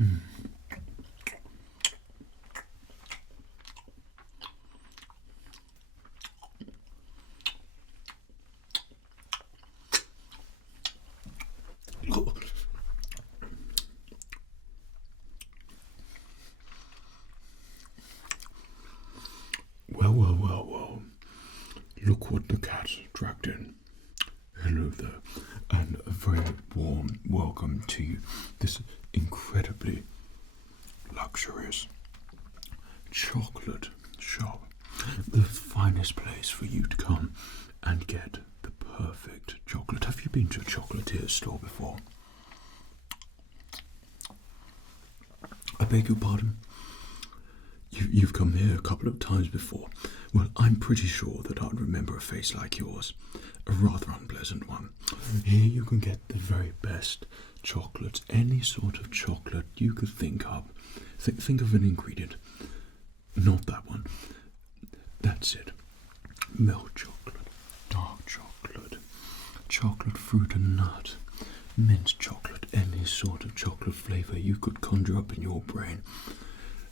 Well, well, well, well. Look what the cat dragged in. Hello there, and a very warm welcome to you. This incredibly luxurious chocolate shop. The finest place for you to come and get the perfect chocolate. Have you been to a chocolatier store before? I beg your pardon? You've come here a couple of times before. Well, I'm pretty sure that I'd remember a face like yours. A rather unpleasant one. Here you can get the very best chocolates, any sort of chocolate you could think of. Think of an ingredient. Not that one. That's it. Milk chocolate, dark chocolate, chocolate fruit and nut, mint chocolate, any sort of chocolate flavour you could conjure up in your brain.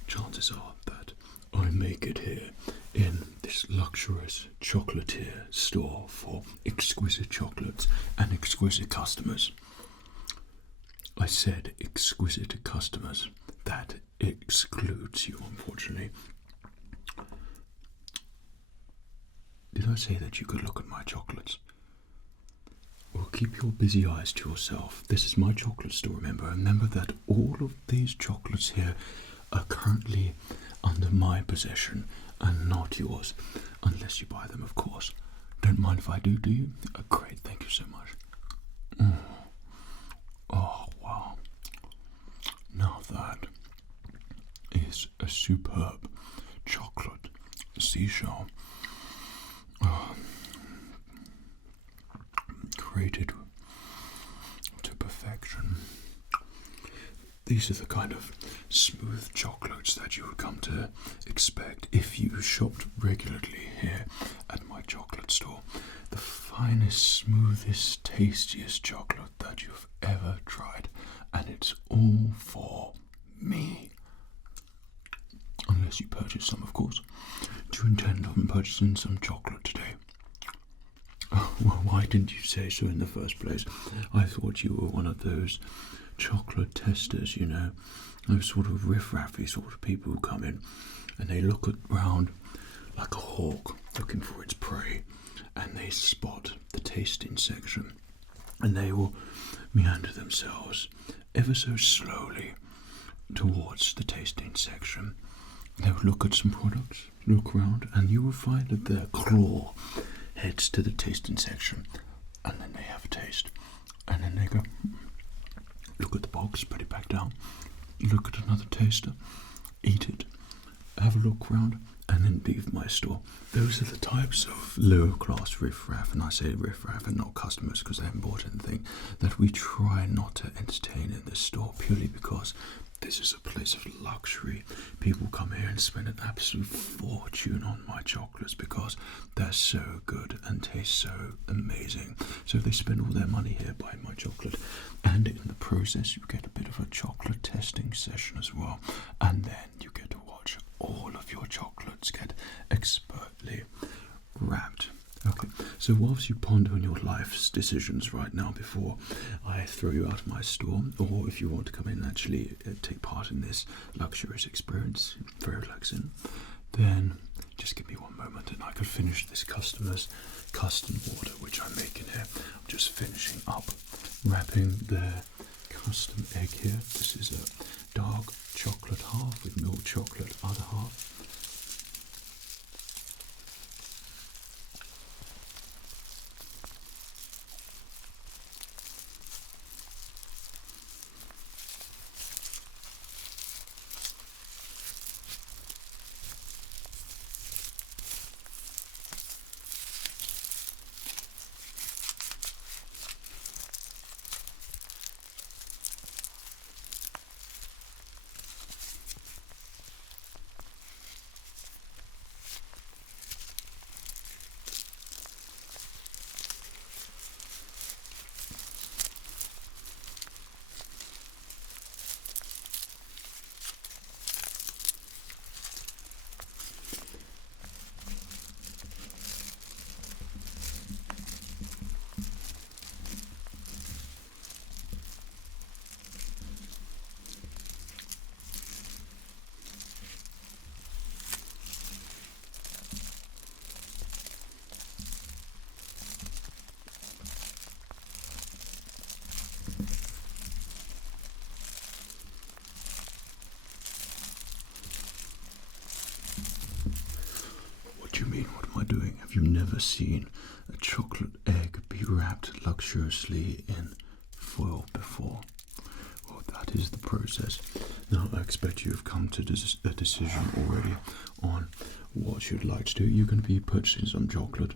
Chances are that I make it here in this luxurious chocolatier store for exquisite chocolates and exquisite customers. I said exquisite customers. That excludes you, unfortunately. Did I say that you could look at my chocolates? Well, keep your busy eyes to yourself. This is my chocolate store, remember. Remember that all of these chocolates here are currently under my possession and not yours, unless you buy them, of course. Don't mind if I do you? Great, thank you so much. Oh, wow. Now that is a superb chocolate seashell. Created to perfection. These are the kind of smooth chocolates that you would come to expect if you shopped regularly here at my chocolate store. The finest, smoothest, tastiest chocolate that you've ever tried, and it's all for me. Unless you purchase some, of course. Do you intend on purchasing some chocolate today? Oh, well, why didn't you say so in the first place? I thought you were one of those chocolate testers, you know, those sort of riff-raffy sort of people who come in and they look around like a hawk looking for its prey, and they spot the tasting section and they will meander themselves ever so slowly towards the tasting section. They will look at some products, look around, and you will find that their claw heads to the tasting section, and then they have a taste, and then they go, look at the box, put it back down, look at another taster, eat it, have a look around, and then leave my store. Those are the types of lower class riff-raff, and I say riff-raff and not customers because they haven't bought anything, that we try not to entertain in this store, purely because this is a place of luxury. People come here and spend an absolute fortune on my chocolates because they're so good and taste so amazing. So they spend all their money here buying my chocolate, and in the process you get a bit of a chocolate testing session as well, and then you get to watch all of your chocolates get expertly wrapped. Okay, so whilst you ponder on your life's decisions right now before I throw you out of my store, or if you want to come in and actually take part in this luxurious experience, very relaxing, then just give me one moment and I could finish this customer's custom order which I'm making here. I'm just finishing up wrapping their custom egg here. This is a dark chocolate half with milk chocolate other half. doing. Have you never seen a chocolate egg be wrapped luxuriously in foil before? Well, that is the process. Now, I expect you've come to a decision already on what you'd like to do. You're going to be purchasing some chocolate.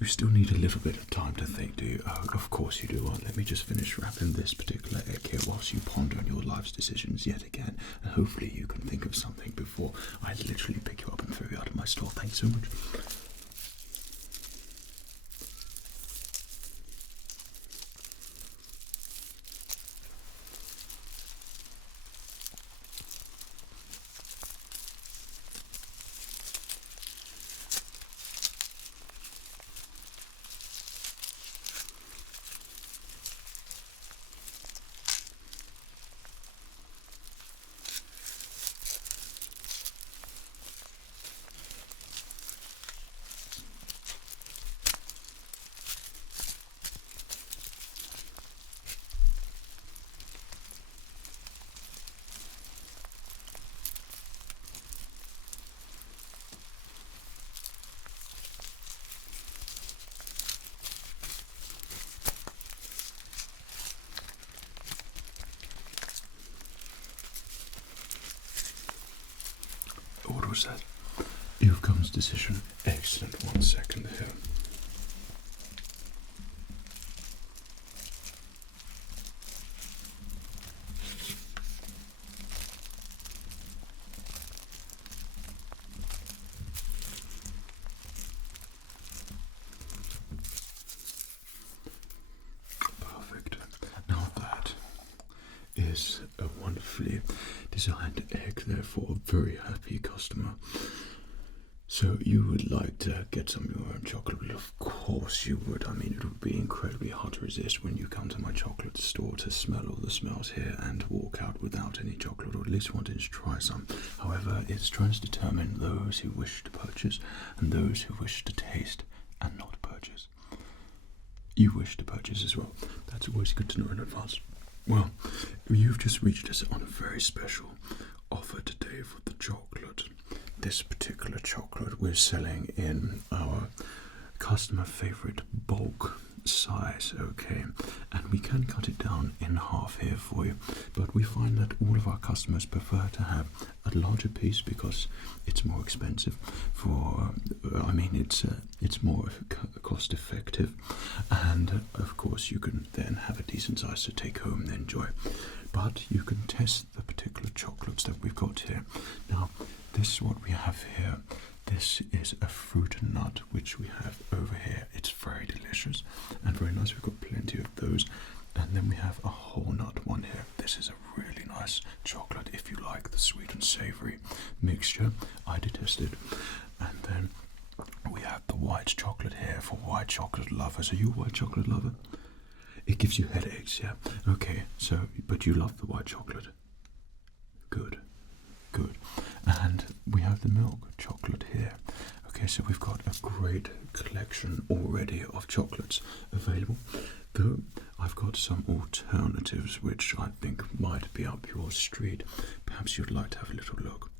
You still need a little bit of time to think, do you? Oh, of course you do. Well, let me just finish wrapping this particular egg here whilst you ponder on your life's decisions yet again. And hopefully you can think of something before I literally pick you up and throw you out of my store. Thanks so much. What was that? You've come to decision. Excellent. 1 second here. Perfect. Now that is a wonderfully designed egg there for a very happy customer. So you would like to get some of your own chocolate? Well, of course you would. I mean, it would be incredibly hard to resist when you come to my chocolate store to smell all the smells here and walk out without any chocolate, or at least wanting to try some. However, it's trying to determine those who wish to purchase and those who wish to taste and not purchase. You wish to purchase as well. That's always good to know in advance. Well, you've just reached us on a very special offer today for the chocolate. This particular chocolate we're selling in our customer favorite bulk size, okay? And we can cut it down in half here for you, but we find that all of our customers prefer to have a larger piece because it's more expensive it's more cost effective, and of course you can then have a decent size to take home and enjoy. But you can test the particular chocolates that we've got here. Now, this is what we have here. This is a fruit and nut, which we have over here. It's very delicious and very nice. We've got plenty of those. And then we have a whole nut one here. This is a really nice chocolate if you like the sweet and savory mixture. I detest it. And then we have the white chocolate here for white chocolate lovers. Are you a white chocolate lover? It gives you headaches, yeah? Okay, so, but you love the white chocolate. Good. Good. And we have the milk chocolate here. Okay, so we've got a great collection already of chocolates available. Though I've got some alternatives which I think might be up your street. Perhaps you'd like to have a little look.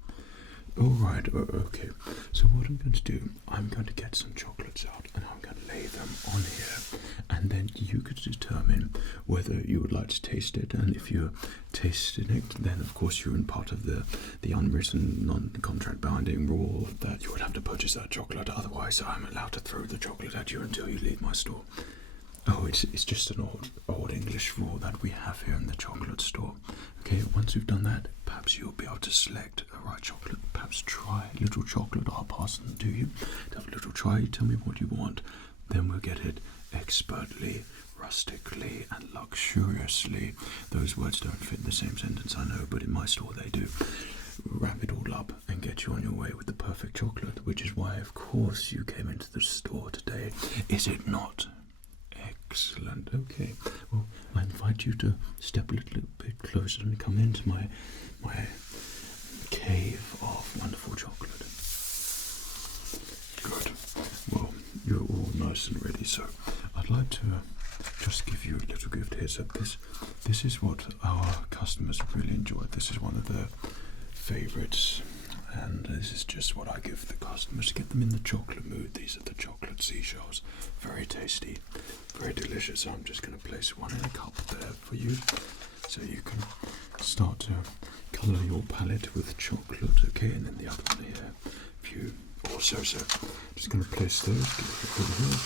Alright, okay. So what I'm going to do, I'm going to get some chocolates out and I'm going to lay them on here. And then you could determine whether you would like to taste it. And if you're tasting it, then of course you're in part of the unwritten, non-contract binding rule that you would have to purchase that chocolate. Otherwise, I'm allowed to throw the chocolate at you until you leave my store. Oh, it's just an old English rule that we have here in the chocolate store. Okay, once we've done that, perhaps you'll be able to select the right chocolate. Perhaps try a little chocolate. I'll pass them to you. Have a little try. You tell me what you want. Then we'll get it expertly, rustically, and luxuriously. Those words don't fit in the same sentence, I know, but in my store they do. Wrap it all up and get you on your way with the perfect chocolate, which is why, of course, you came into the store today. Is it not? Excellent. Okay. Well, I invite you to step a little bit closer and come into my cave of wonderful chocolate. Good. Well, you're all nice and ready, so I'd like to just give you a little gift here. So this is what our customers really enjoy. This is one of their favorites, and this is just what I give the customers to get them in the chocolate mood. These are the chocolate seashells. Very tasty, very delicious. So I'm just going to place one in a cup there for you, so you can start to colour your palette with chocolate. Okay, and then the other one here, if you also. So just going to place those here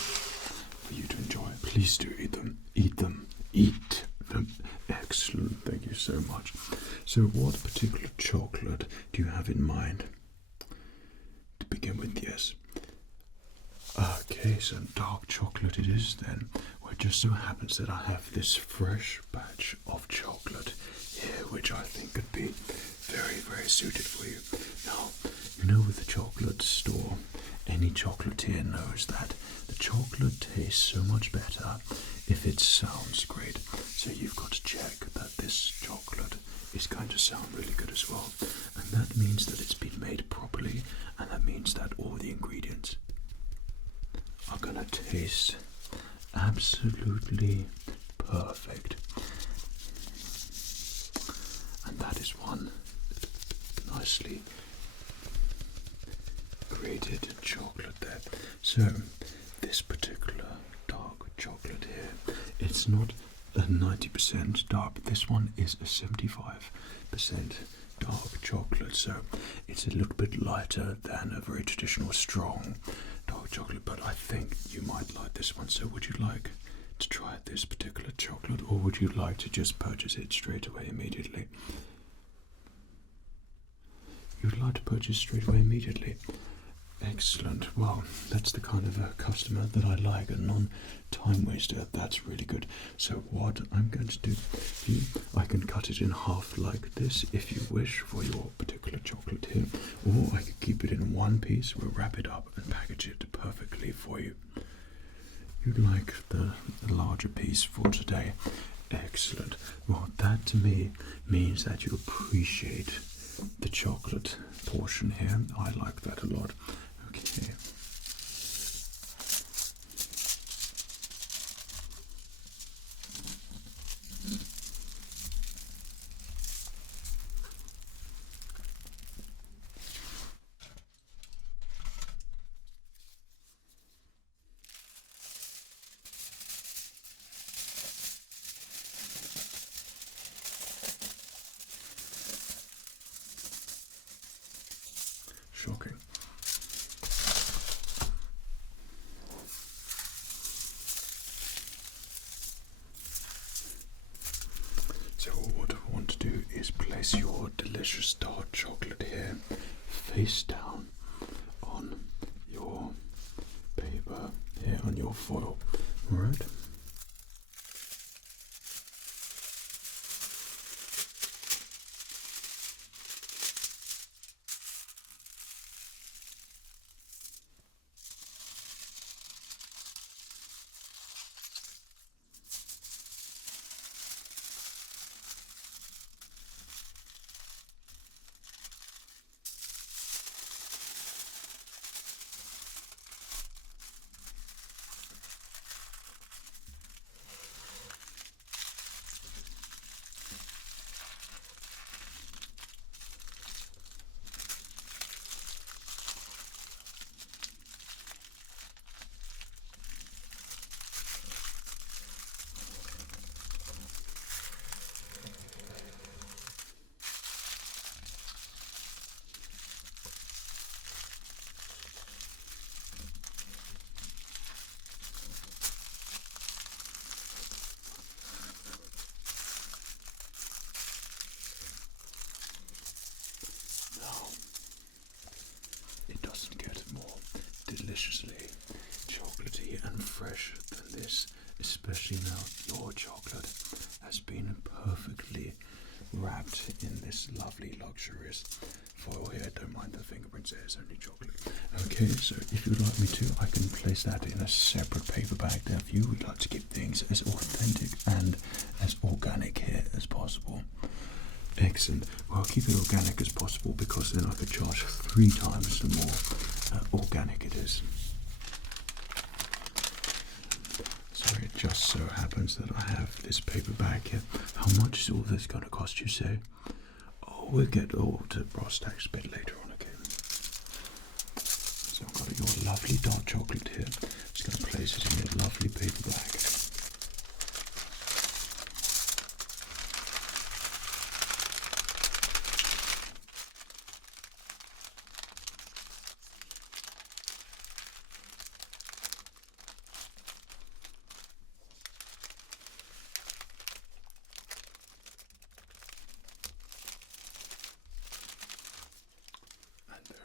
for you to enjoy. Please do eat them. Eat them. Eat them. Excellent. Thank you so much. So what particular chocolate do you have in mind to begin with? Yes. Okay, so dark chocolate it is then. Well, it just so happens that I have this fresh batch of chocolate here, which I think could be very, very suited for you. Now, you know, with the chocolate store, any chocolatier knows that the chocolate tastes so much better if it sounds great. So you've got to check that this chocolate is going to sound really good as well. And that means that it's been made properly, and that means that all the ingredients are going to taste absolutely perfect. And that is one nicely created chocolate there. So this particular dark chocolate here, it's not a 90% dark. This one is a 75% dark chocolate, so it's a little bit lighter than a very traditional strong dark chocolate, but I think you might like this one. So would you like to try this particular chocolate, or would you like to just purchase it straight away immediately? You'd like to purchase straight away immediately. Excellent. Well, that's the kind of a customer that I like, a non-time waster. That's really good. So what I'm going to do for you, I can cut it in half like this if you wish for your particular chocolate here, or I could keep it in one piece. We'll wrap it up and package it perfectly for you. You'd like the larger piece for today. Excellent. Well, that to me means that you appreciate the chocolate portion here. I like that a lot. Okay. Shocking. So what I want to do is place your delicious dark chocolate here face down on your paper here, on your foil. Alright? Deliciously chocolatey and fresh than this, especially now your chocolate has been perfectly wrapped in this lovely luxurious foil here. Don't mind the fingerprints there, it's only chocolate. Okay, so if you'd like me to, I can place that in a separate paper bag there for you. We'd like to keep things as authentic and as organic here as possible. Excellent. Well, keep it organic as possible, because then I could charge 3 times the more organic it is. So it just so happens that I have this paper bag here. How much is all this going to cost, you say? Oh, we'll get all to brass tacks a bit later on, okay? your lovely dark chocolate here. Just going to place it in your lovely paper bag.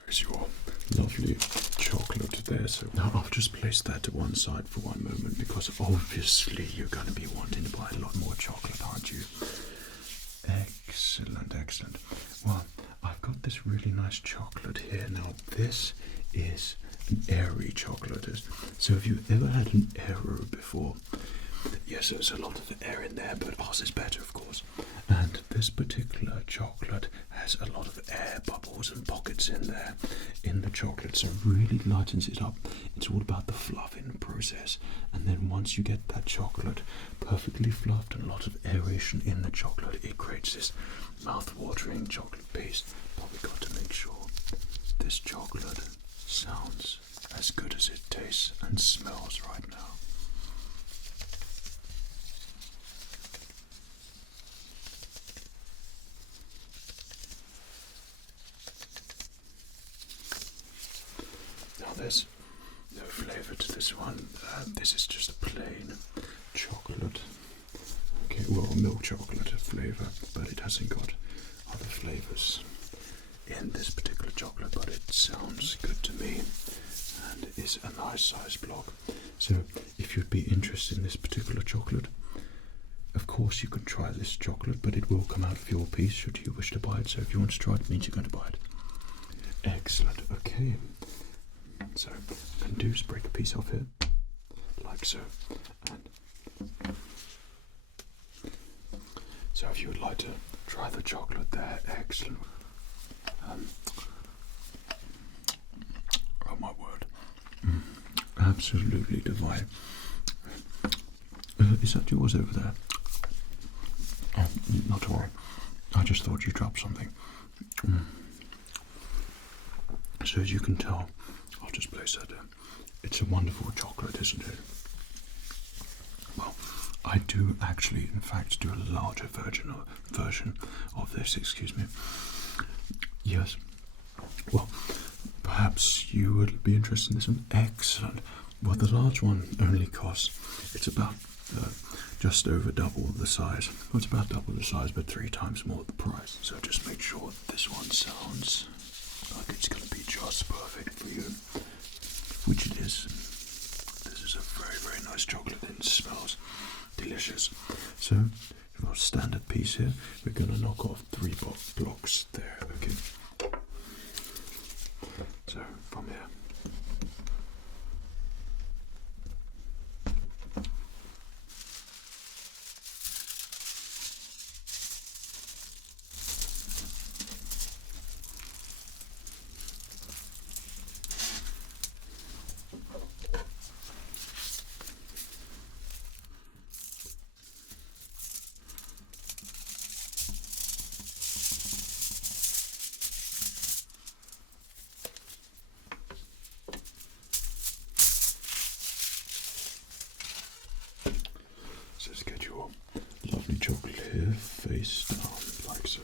There's your lovely chocolate there. So now I'll just place that to one side for one moment, because obviously you're going to be wanting to buy a lot more chocolate, aren't you? Excellent, excellent. Well, I've got this really nice chocolate here. Now this is an airy chocolate. So have you ever had an Aero before? Yes, there's a lot of air in there, but ours is better, of course. And this particular chocolate has a lot of air bubbles and pockets in there, in the chocolate, so it really lightens it up. It's all about the fluffing process. And then once you get that chocolate perfectly fluffed and a lot of aeration in the chocolate, it creates this mouth-watering chocolate piece. But we've got to make sure this chocolate sounds as good as it tastes and smells right now. There's no flavour to this one. This is just a plain chocolate. Okay, well, milk chocolate flavour, but it hasn't got other flavours in this particular chocolate, but it sounds good to me and is a nice size block. So if you'd be interested in this particular chocolate, of course you can try this chocolate, but it will come out of your piece should you wish to buy it. So if you want to try it, it means you're going to buy it. Excellent. Okay. So what I'm going to do is break a piece off here, like so. And so if you would like to try the chocolate there, excellent. Oh my word, absolutely divine. Is that yours over there? Not to worry, I just thought you dropped something. So as you can tell, I'll just place that there. It's a wonderful chocolate, isn't it? Well, I do actually, in fact, do a larger version of this, excuse me. Yes. Well, perhaps you would be interested in this one. Excellent. Well, the large one only costs, it's about just over double the size. Well, it's about double the size, but 3 times more the price. So just make sure this one sounds like it's going to be just perfect for you, which it is. This is a very, very nice chocolate and it smells delicious. So, for our standard piece here, we're going to knock off 3 blocks there, okay? So, from here. So let's get your lovely chocolate here face down like so.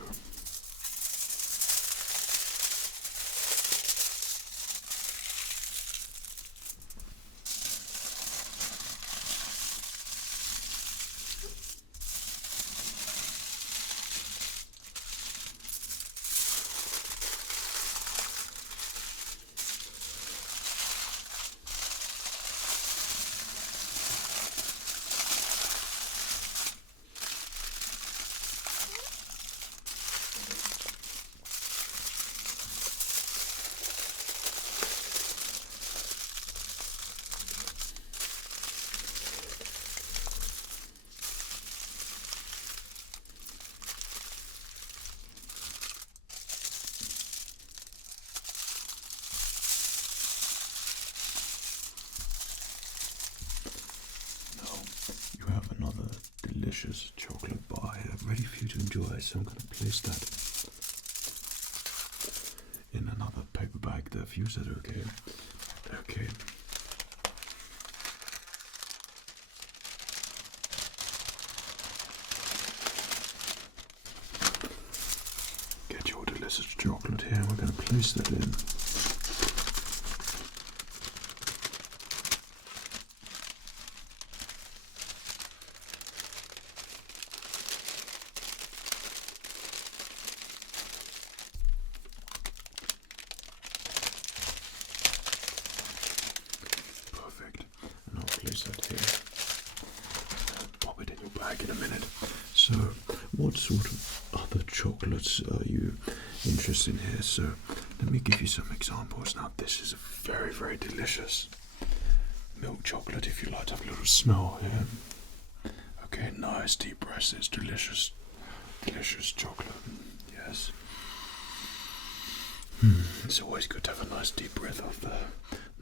Delicious chocolate bar here, ready for you to enjoy. So I'm going to place that in another paper bag there for you. Is that okay? Okay. Get your delicious chocolate here. We're going to place that in. Perfect. And I'll place that here. Pop it in your bag in a minute. So, what sort of other chocolates are you interested in here? So, let me give you some examples. Now, this is a very, very delicious milk chocolate, if you like to have a little smell here. Okay, nice deep breath. It's delicious, delicious chocolate. Yes. It's always good to have a nice deep breath of the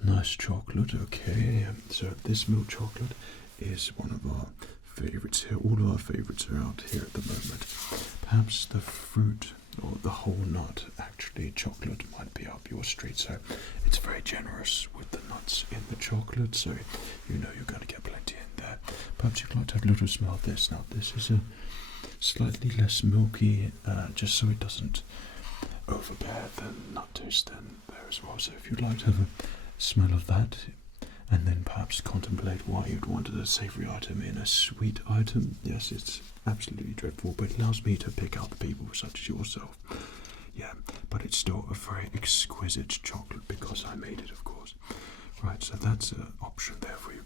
nice chocolate. Okay, so this milk chocolate is one of our favourites here. All of our favourites are out here at the moment. Perhaps the fruit or the whole nut, actually, chocolate might be up your street. So it's very generous with the nuts in the chocolate. So you know you're going to get plenty in there. Perhaps you'd like to have a little smell of this. Now this is a slightly less milky, just so it doesn't overbear the nut taste then there as well. So if you'd like to have a smell of that, and then perhaps contemplate why you'd wanted a savoury item in a sweet item. Yes, it's absolutely dreadful, but it allows me to pick out the people such as yourself. Yeah, but it's still a very exquisite chocolate because I made it, of course. Right, so that's an option there for you.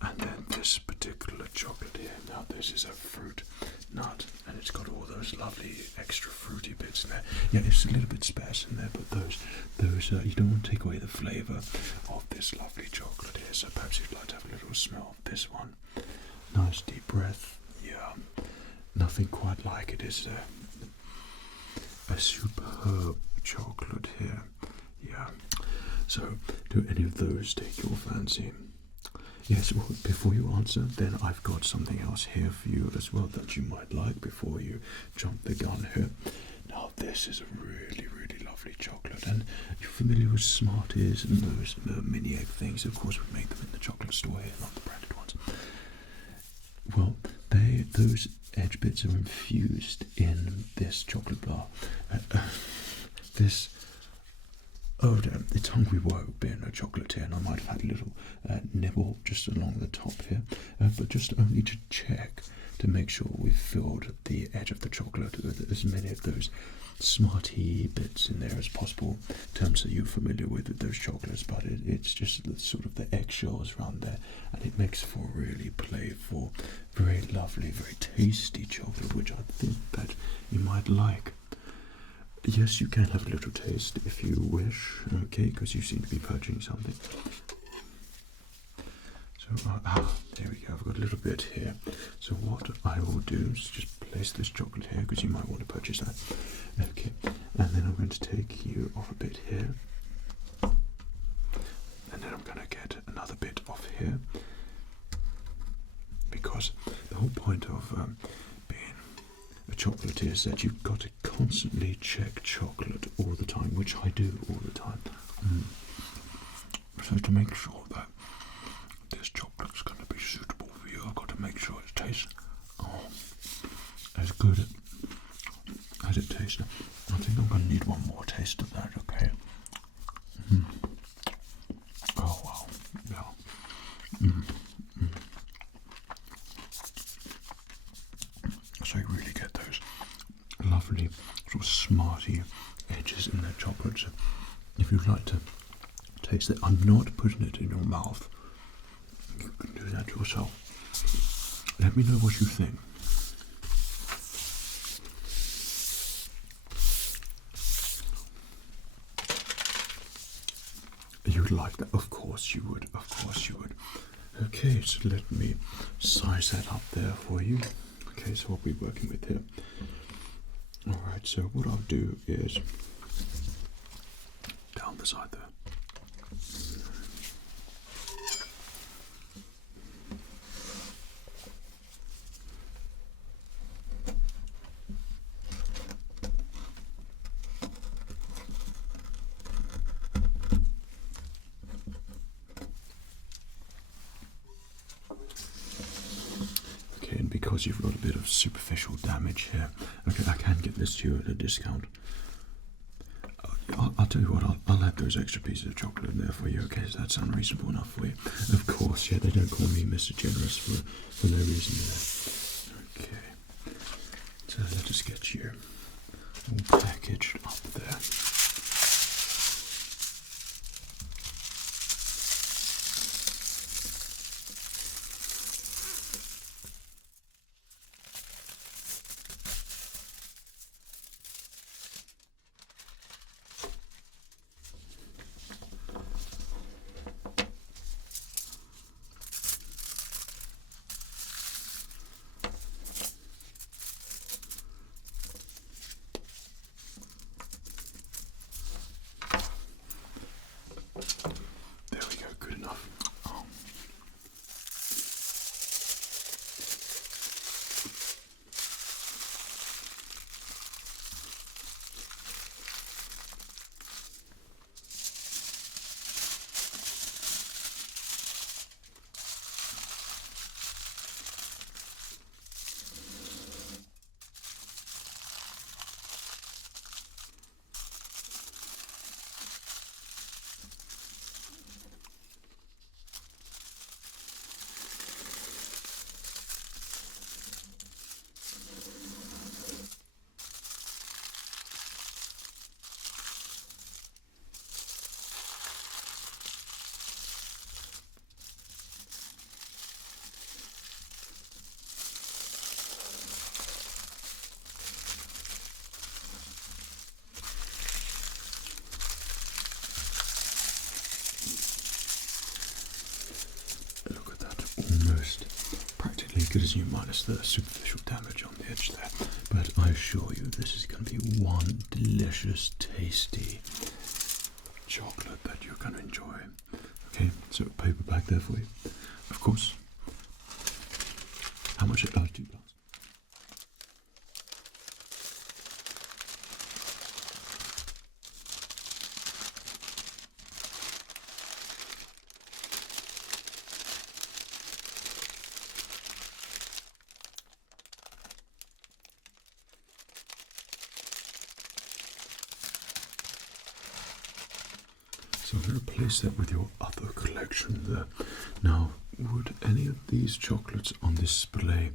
And then this particular chocolate here. Now this is a fruit nut, and it's got all those lovely extra fruity bits in there. Yeah, it's a little bit sparse in there, but those you don't want to take away the flavour of this lovely chocolate here. So perhaps you'd like to have a little smell of this one. Nice deep breath. Yeah, nothing quite like it is a superb chocolate here. Yeah. So, do any of those take your fancy? Yes, well, before you answer, then I've got something else here for you as well that you might like before you jump the gun here. Now, this is a really, really lovely chocolate, and you're familiar with Smarties and those mini egg things. Of course, we make them in the chocolate store here, not the branded ones. Well, those edge bits are infused in this chocolate bar. Oh, it's hungry woke being a chocolatier, and I might have had a little nibble just along the top here, but just only to check to make sure we've filled the edge of the chocolate with as many of those smarty bits in there as possible. In terms that you're familiar with those chocolates, but it's just sort of the eggshells around there, and it makes for a really playful, very lovely, very tasty chocolate, which I think that you might like. Yes, you can have a little taste if you wish, okay, because you seem to be purchasing something. So, there we go, I've got a little bit here. So what I will do is just place this chocolate here, because you might want to purchase that. Okay, and then I'm going to take you off a bit here. And then I'm going to get another bit off here. Because the whole point of being a chocolatier is that you've got to constantly check chocolate all the time, which I do all the time. So to make sure that this chocolate's going to be suitable for you, I've got to make sure it tastes as good as it tastes. I think I'm going to need one more taste of that, okay? Oh wow, yeah. So you really get those lovely sort of smarty edges in that chocolate. So if you'd like to taste it, I'm not putting it in your mouth. You can do that yourself. Let me know what you think. You'd like that? Of course you would. Of course you would. Okay, so let me size that up there for you. Okay, so what we're working with here. Alright, so what I'll do is down the side there. course, you've got a bit of superficial damage here. Okay, I can get this to you at a discount. I'll tell you what, I'll add those extra pieces of chocolate in there for you, okay? Does that sound reasonable enough for you? Of course, yeah, they don't call me Mr. Generous for no reason there. Okay, so let us get you all packaged up there. There we go, good enough. Oh. Look at that, almost practically good as new, minus the superficial damage on the edge there. But I assure you, this is going to be one delicious, tasty chocolate that you're going to enjoy. Okay, so paper bag there for you. Of course. How much it does to you? So I'm going to replace that with your other collection there. Now, would any of these chocolates on display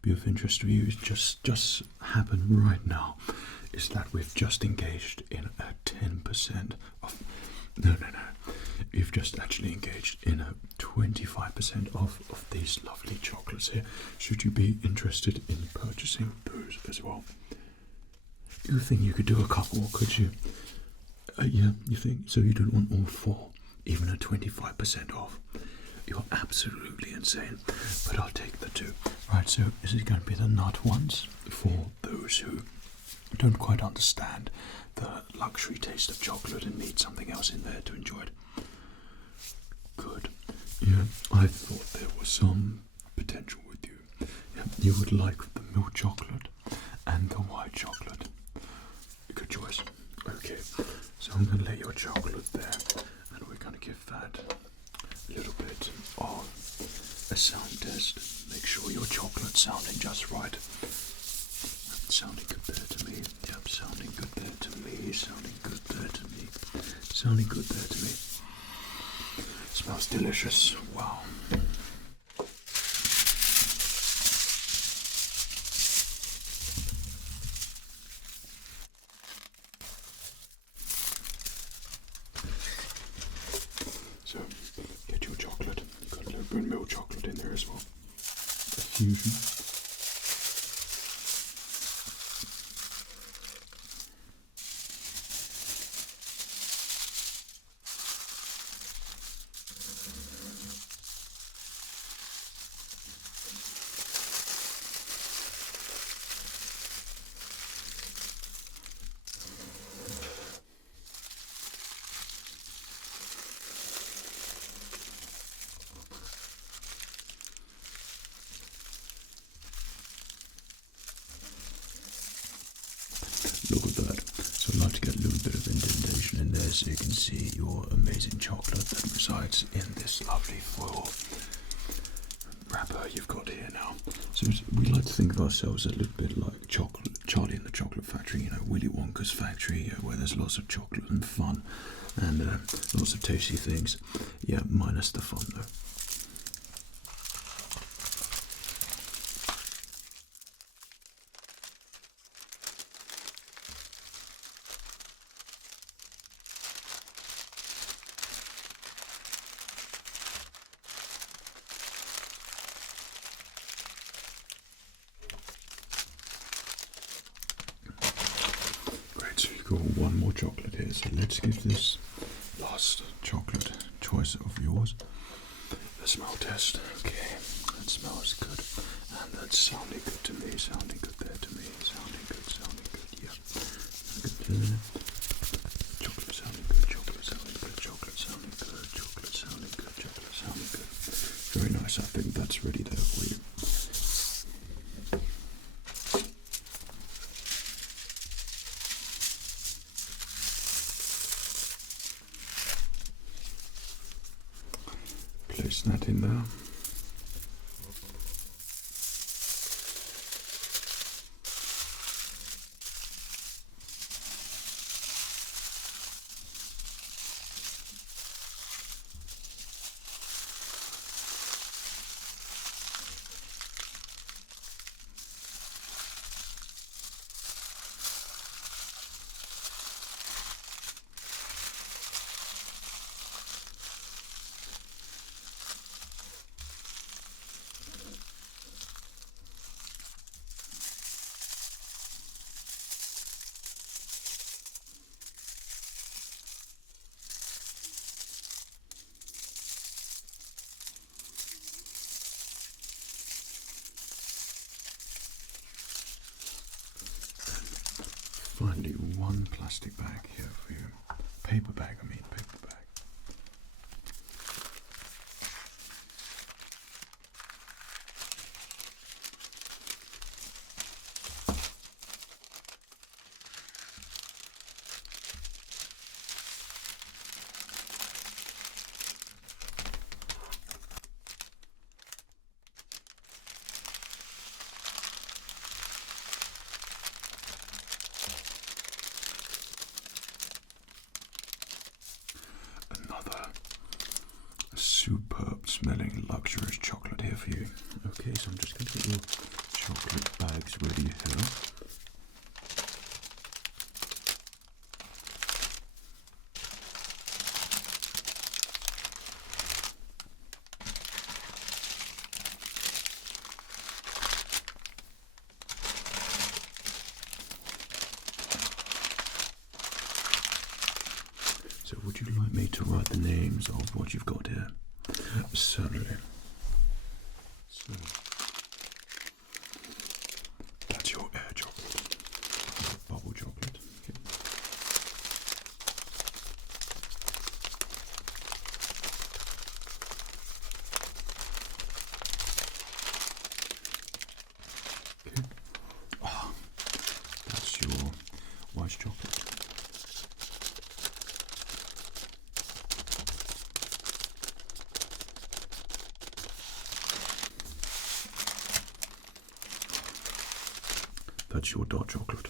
be of interest to you? Just happen right now is that we've just engaged in a 10% off. No. You've just actually engaged in a 25% off of these lovely chocolates here. Should you be interested in purchasing those as well? You think you could do a couple, could you? Yeah, you think? So you don't want all four, even a 25% off? You're absolutely insane, but I'll take the two. Right, so is it going to be the nut ones for those who don't quite understand the luxury taste of chocolate and need something else in there to enjoy it? Good. Yeah, I thought there was some potential with you. Yeah, you would like the milk chocolate and the white chocolate. Good choice. Okay, so I'm going to lay your chocolate there, and we're going to give that a little bit of a sound test. Make sure your chocolate's sounding just right. Sounding good there to me. Yep, sounding good there to me. Sounding good there to me. Sounding good there to me. Smells delicious. Wow. So, get your chocolate. You've got a little bit of milk chocolate in there as well. A fusion. Look at that. So I'd like to get a little bit of indentation in there so you can see your amazing chocolate that resides in this lovely foil wrap wrapper you've got here now. So we like to think of ourselves a little bit like Charlie and the Chocolate Factory, you know, Willy Wonka's factory, where there's lots of chocolate and fun and lots of tasty things. Yeah, minus the fun though. Great, so you've got one more chocolate here, so let's give this last chocolate choice of yours a smell test. Okay, that smells good, and that's sounding good to me, sounding good there to me, sounding good, yeah. Good. Chocolate sounding good, chocolate sounding good, chocolate sounding good, chocolate sounding good, chocolate sounding good. Very nice, I think that's ready there for you. Place that in there. Finally, one plastic bag here for you. Paper bag, I mean, paper bag. Superb smelling luxurious chocolate here for you. Okay, so I'm just going to get your chocolate bags ready here. So would you like me to write the names of what you've got here? Certainly. So that's your air chocolate, bubble chocolate. Okay. Okay. Ah, that's your white chocolate. That's your dark chocolate.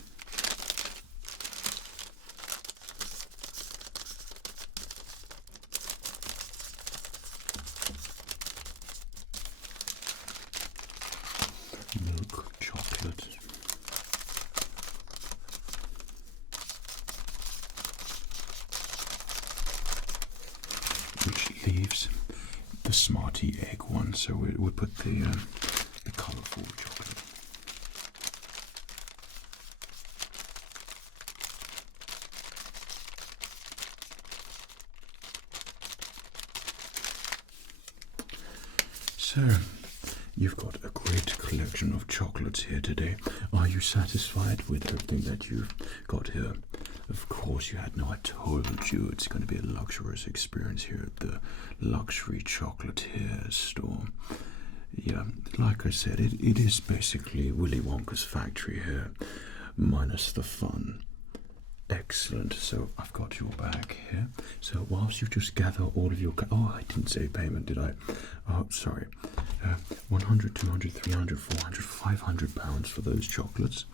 Milk chocolate. Which leaves the Smarty egg one, so we put the colourful chocolate. So, you've got a great collection of chocolates here today. Are you satisfied with everything that you've got here? Of course you had. No, I told you it's going to be a luxurious experience here at the Luxury Chocolatier store. Yeah, like I said, it is basically Willy Wonka's factory here, minus the fun. Excellent. So I've got your bag here. So whilst you just gather all of your... Oh, I didn't say payment, did I? Oh, sorry. 100, 200, 300, 400, 500 pounds for those chocolates.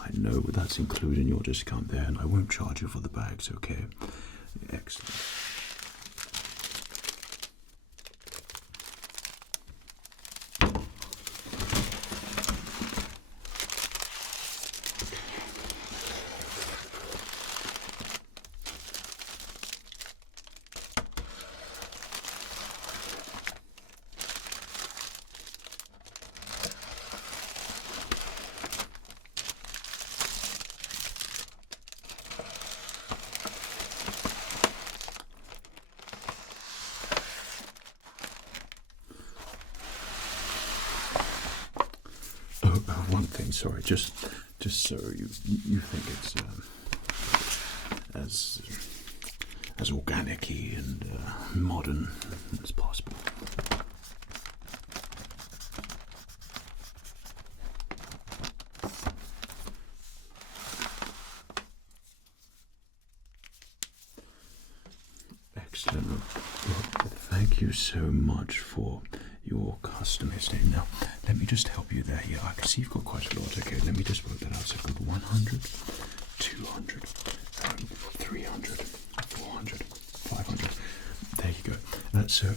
I know, but that's including your discount there, and I won't charge you for the bags, okay? Excellent. One thing, sorry, just so you think it's as organic-y and modern as possible. Excellent. Well, thank you so much for your custom history. Now, let me just help you there. Yeah, I can see you've got quite a lot. Okay, let me just work that out. So I've got 100, 200, 300, 400, 500. There you go. So,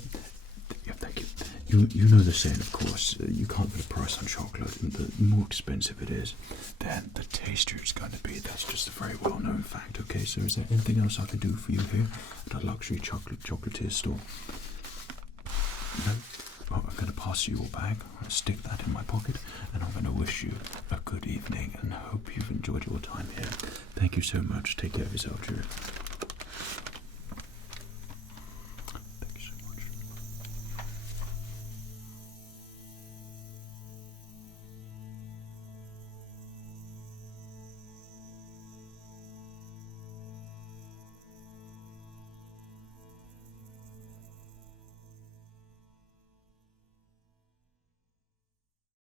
yeah, thank you. You know the saying, of course, you can't put a price on chocolate, and the more expensive it is, then the tastier it's going to be. That's just a very well-known fact. Okay, so is there anything else I can do for you here at a luxury chocolatier store? No? Well, I'm going to pass you your bag. I'm going to stick that in my pocket, and I'm going to wish you a good evening and hope you've enjoyed your time here. Thank you so much. Take care of yourself, Drew.